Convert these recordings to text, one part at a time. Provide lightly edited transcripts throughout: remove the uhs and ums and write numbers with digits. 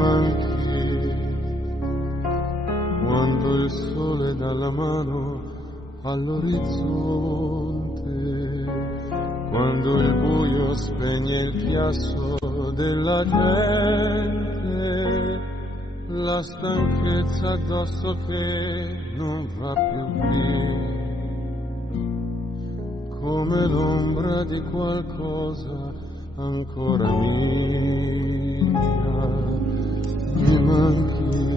manchi quando il sole dà la mano all'orizzonte, quando il buio spegne il chiasso della gente, la stanchezza addosso che non va più via, come l'ombra di qualcosa ancora mia. Mi manchi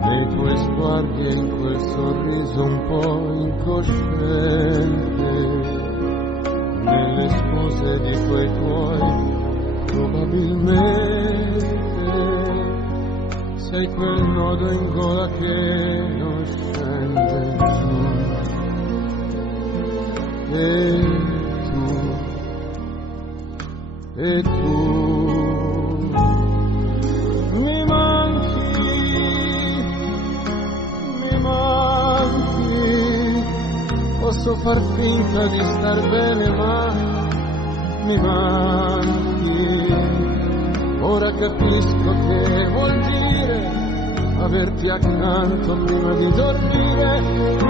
nei tuoi sguardi e in quel sorriso un po' incosciente, nelle spose di quei tuoi, probabilmente sei quel nodo in gola che non scende giù. E tu mi manchi, posso far finta di star bene ma mi manchi, ora capisco che vuol dire averti accanto prima di dormire,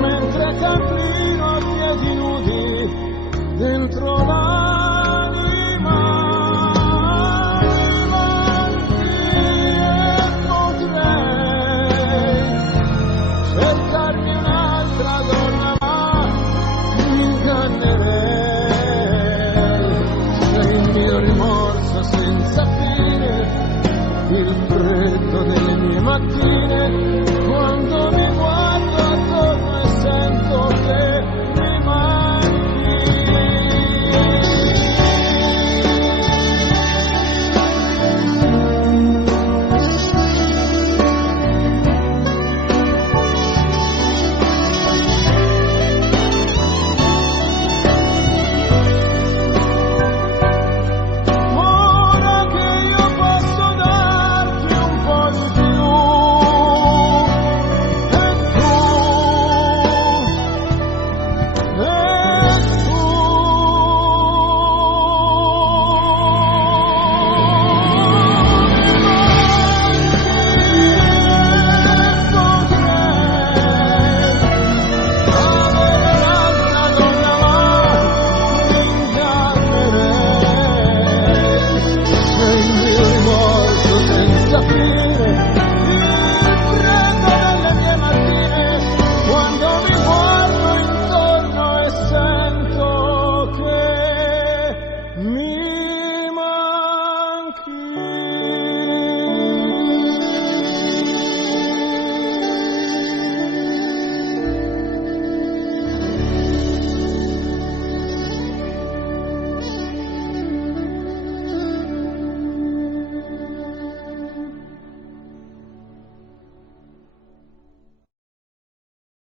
mentre cammino a piedi nudi dentro l'anima. Cercarmi un'altra donna ma mi ingannerei, sei il mio rimorso senza fine, il freddo delle mie mattine, quando